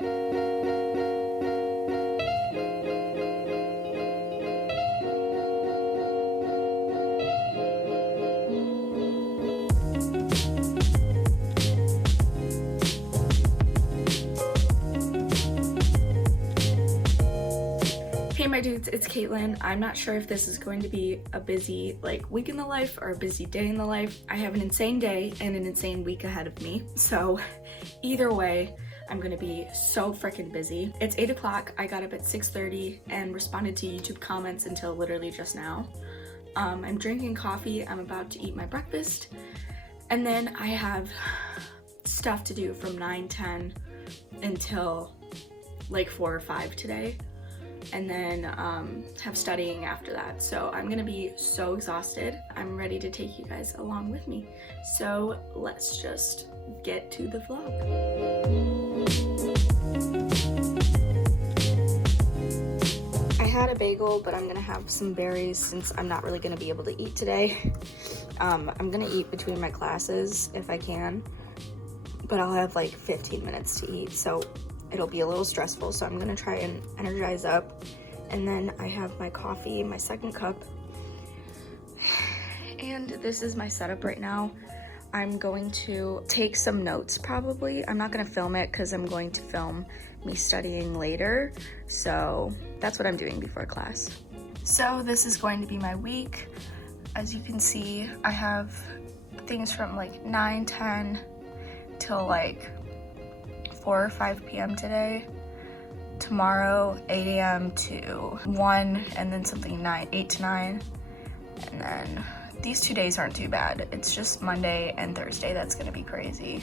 Hey my dudes, it's Caitlin. I'm not sure if this is going to be a busy week in the life or a busy day in the life. I have an insane day and an insane week ahead of me. So either way, I'm gonna be so freaking busy. It's 8 o'clock. I got up at 6:30 and responded to YouTube comments until literally just now. I'm drinking coffee. I'm about to eat my breakfast. And then I have stuff to do from 9-10 until 4 or 5 today. And then have studying after that. So I'm gonna be so exhausted. I'm ready to take you guys along with me. So let's just get to the vlog. I had a bagel, but I'm gonna have some berries since I'm not really gonna be able to eat today. I'm gonna eat between my classes if I can, but I'll have 15 minutes to eat. So it'll be a little stressful, so I'm gonna try and energize up. And then I have my coffee, my second cup. And this is my setup right now. I'm going to take some notes probably. I'm not gonna film it because I'm going to film me studying later. So that's what I'm doing before class. So this is going to be my week. As you can see, I have things from 9-10 till 4 or 5 p.m. today. Tomorrow 8 a.m. to 1, and then something 8 to 9. And then these 2 days aren't too bad. It's just Monday and Thursday that's gonna be crazy.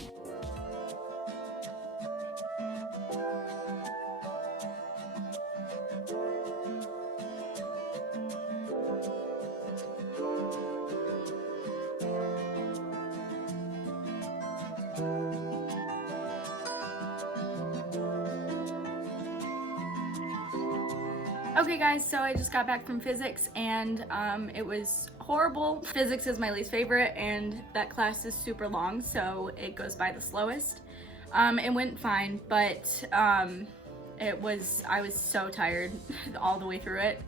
Okay guys, so I just got back from physics and it was horrible. Physics is my least favorite and that class is super long, so it goes by the slowest. It went fine, but I was so tired all the way through it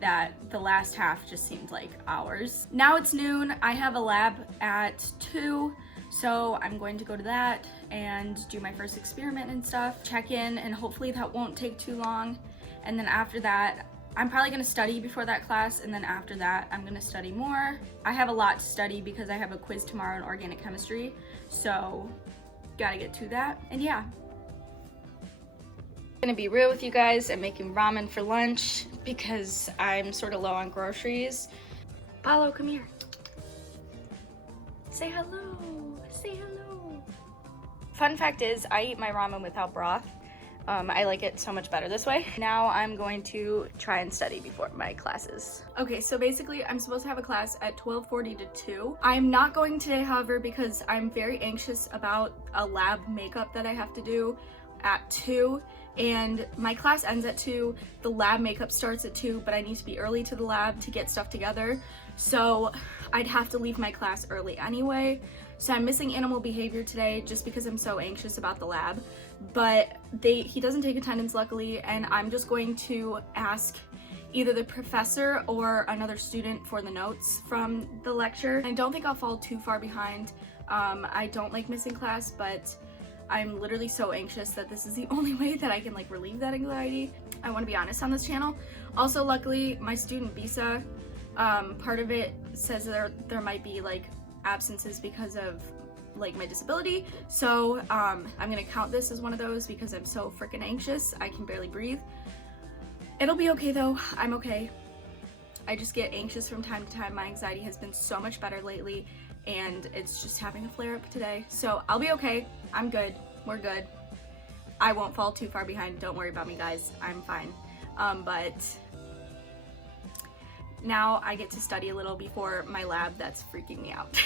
that the last half just seemed like hours. Now it's noon. I have a lab at 2, so I'm going to go to that and do my first experiment and stuff, check in, and hopefully that won't take too long. And then after that, I'm probably gonna study before that class, and then after that, I'm gonna study more. I have a lot to study because I have a quiz tomorrow in organic chemistry, so gotta get to that, and yeah. I'm gonna be real with you guys. I'm making ramen for lunch because I'm sort of low on groceries. Paulo, come here. Say hello, say hello. Fun fact is, I eat my ramen without broth. I like it so much better this way. Now I'm going to try and study before my classes. Okay, so basically I'm supposed to have a class at 12:40 to 2. I'm not going today, however, because I'm very anxious about a lab makeup that I have to do at 2. And my class ends at 2, the lab makeup starts at 2, but I need to be early to the lab to get stuff together. So I'd have to leave my class early anyway. So I'm missing animal behavior today just because I'm so anxious about the lab. But he doesn't take attendance luckily, and I'm just going to ask either the professor or another student for the notes from the lecture. I don't think I'll fall too far behind. I don't like missing class, but I'm literally so anxious that this is the only way that I can relieve that anxiety. I want to be honest on this channel. Also, luckily, my student visa, part of it says there might be absences because of my disability. So I'm gonna count this as one of those because I'm so freaking anxious. I can barely breathe. It'll be okay though. I'm okay. I just get anxious from time to time. My anxiety has been so much better lately, and it's just having a flare up today. So I'll be okay. I'm good. We're good. I won't fall too far behind. Don't worry about me, guys. I'm fine. But now I get to study a little before my lab that's freaking me out.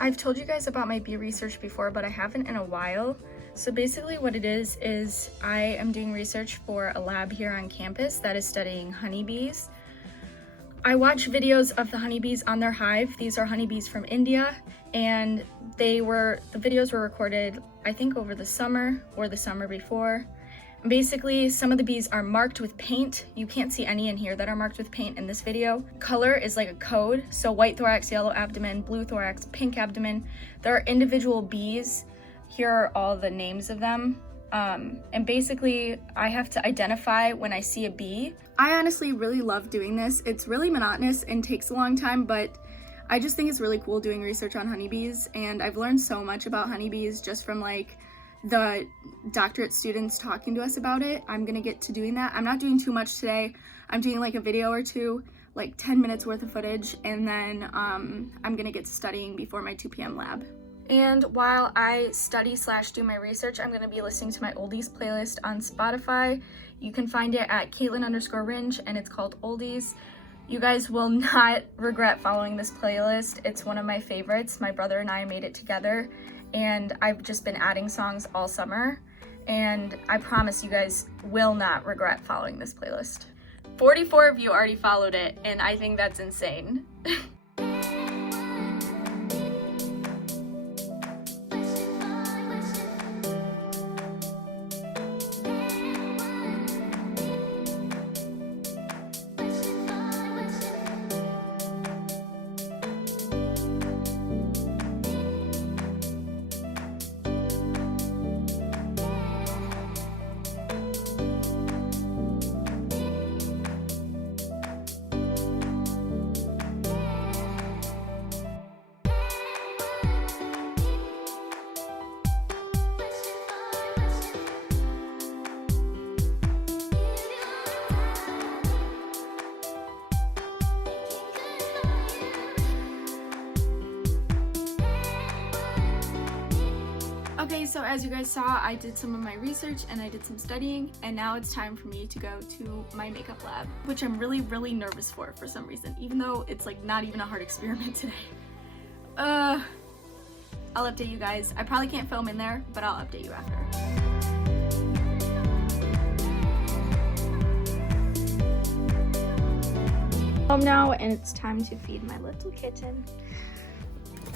I've told you guys about my bee research before, but I haven't in a while. So basically what it is I am doing research for a lab here on campus that is studying honeybees. I watch videos of the honeybees on their hive. These are honeybees from India, and the videos were recorded, I think, over the summer or the summer before. Basically, some of the bees are marked with paint. You can't see any in here that are marked with paint in this video. Color is like a code, so white thorax, yellow abdomen, blue thorax, pink abdomen. There are individual bees. Here are all the names of them. And basically, I have to identify when I see a bee. I honestly really love doing this. It's really monotonous and takes a long time, but I just think it's really cool doing research on honeybees, and I've learned so much about honeybees just from like the doctorate students talking to us about it. I'm gonna get to doing that. I'm not doing too much today. I'm doing like a video or two, like 10 minutes worth of footage, and then I'm gonna get to studying before my 2 p.m. lab. And while I study / do my research, I'm gonna be listening to my oldies playlist on Spotify. You can find it at Kaitlyn_Ringe, and it's called Oldies. You guys will not regret following this playlist. It's one of my favorites. My brother and I made it together, and I've just been adding songs all summer, and I promise you guys will not regret following this playlist. 44 of you already followed it, and I think that's insane. Okay, so as you guys saw, I did some of my research and I did some studying, and now it's time for me to go to my makeup lab, which I'm really, really nervous for some reason, even though it's like not even a hard experiment today. I'll update you guys. I probably can't film in there, but I'll update you after. Home now, and it's time to feed my little kitten.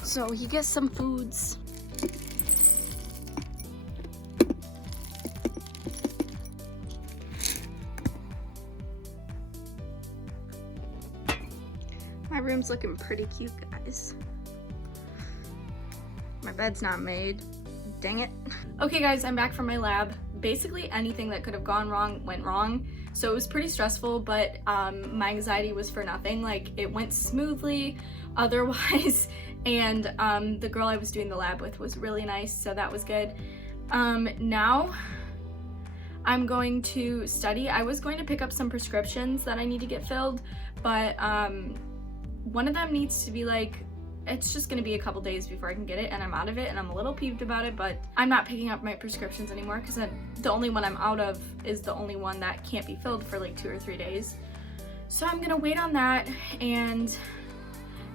So he gets some foods. My room's looking pretty cute, guys. My bed's not made. Dang it. Okay, guys, I'm back from my lab. Basically, anything that could have gone wrong went wrong. So it was pretty stressful, but my anxiety was for nothing. Like, it went smoothly otherwise. And the girl I was doing the lab with was really nice, so that was good. Now I'm going to study. I was going to pick up some prescriptions that I need to get filled, but one of them needs to be like, it's just gonna be a couple days before I can get it, and I'm out of it, and I'm a little peeved about it, but I'm not picking up my prescriptions anymore because the only one I'm out of is the only one that can't be filled for like 2 or 3 days. So I'm gonna wait on that, and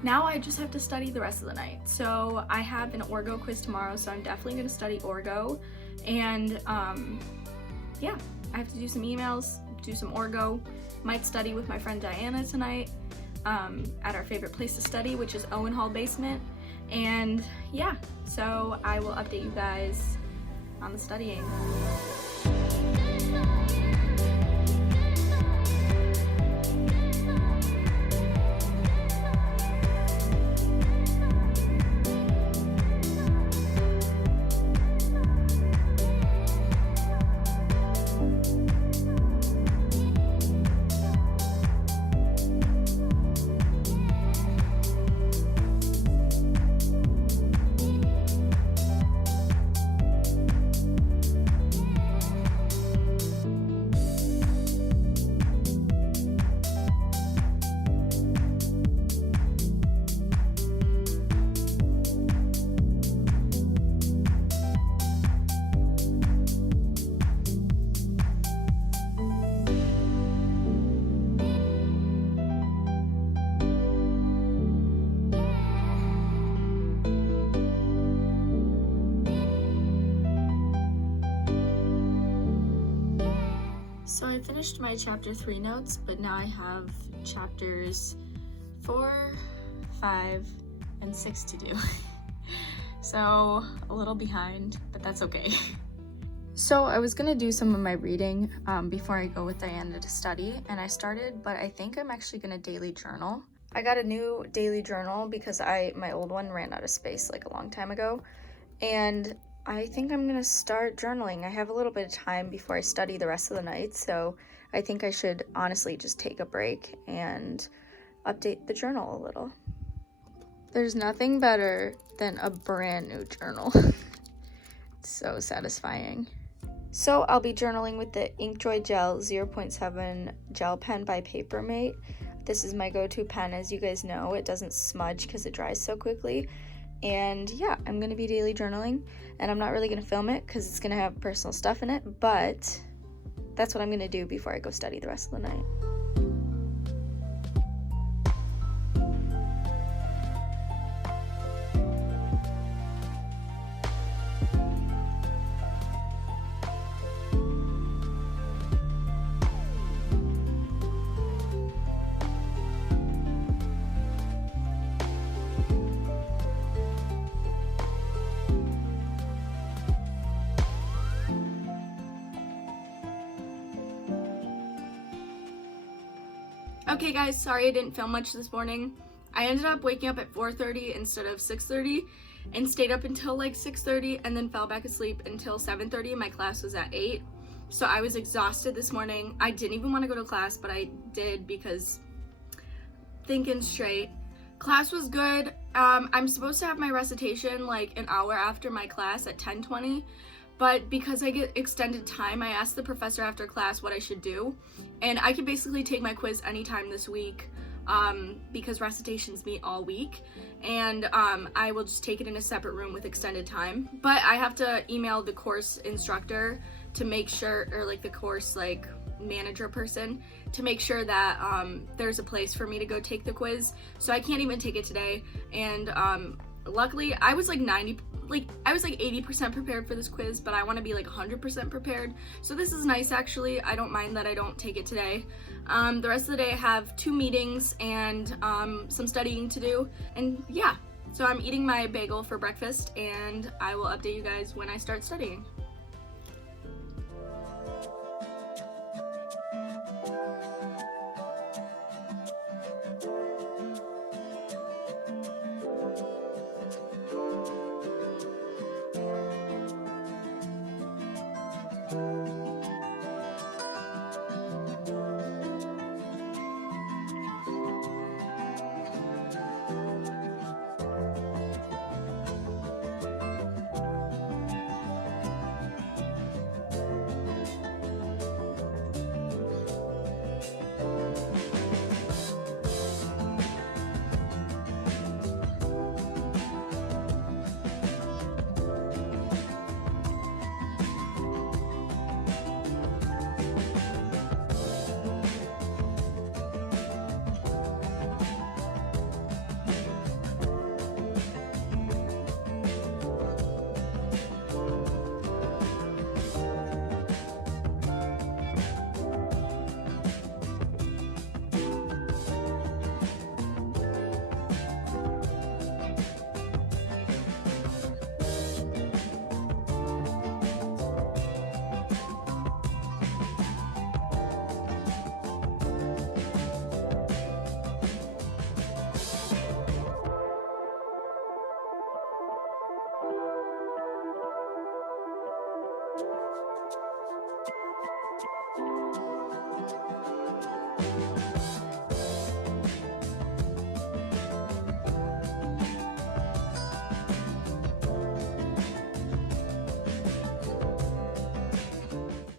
now I just have to study the rest of the night. So I have an Orgo quiz tomorrow, so I'm definitely gonna study Orgo, and yeah, I have to do some emails, do some Orgo, might study with my friend Diana tonight. At our favorite place to study, which is Owen Hall Basement. And yeah, so I will update you guys on the studying. So I finished my chapter 3 notes, but now I have chapters 4, 5, and 6 to do. So a little behind, but that's okay. So I was gonna do some of my reading before I go with Diana to study, and I started, but I think I'm actually gonna daily journal. I got a new daily journal because my old one ran out of space like a long time ago, and I think I'm gonna start journaling. I have a little bit of time before I study the rest of the night, so I think I should honestly just take a break and update the journal a little. There's nothing better than a brand new journal. It's so satisfying. So I'll be journaling with the Inkjoy Gel 0.7 gel pen by Papermate. This is my go-to pen, as you guys know. It doesn't smudge because it dries so quickly. And yeah, I'm gonna be daily journaling, and I'm not really gonna film it because it's gonna have personal stuff in it, but that's what I'm gonna do before I go study the rest of the night. Okay guys, sorry I didn't film much this morning. I ended up waking up at 4:30 instead of 6:30 and stayed up until like 6:30 and then fell back asleep until 7:30. My class was at 8. So I was exhausted this morning. I didn't even want to go to class, but I did because thinking straight. Class was good. I'm supposed to have my recitation like an hour after my class at 10:20. But because I get extended time, I asked the professor after class what I should do. And I can basically take my quiz anytime this week because recitations meet all week. And I will just take it in a separate room with extended time. But I have to email the course instructor to make sure, or like the course like manager person, to make sure that there's a place for me to go take the quiz. So I can't even take it today. And luckily I was like 80% prepared for this quiz, but I want to be like 100% prepared. So this is nice actually. I don't mind that I don't take it today. The rest of the day I have 2 meetings and some studying to do. And yeah, so I'm eating my bagel for breakfast, and I will update you guys when I start studying.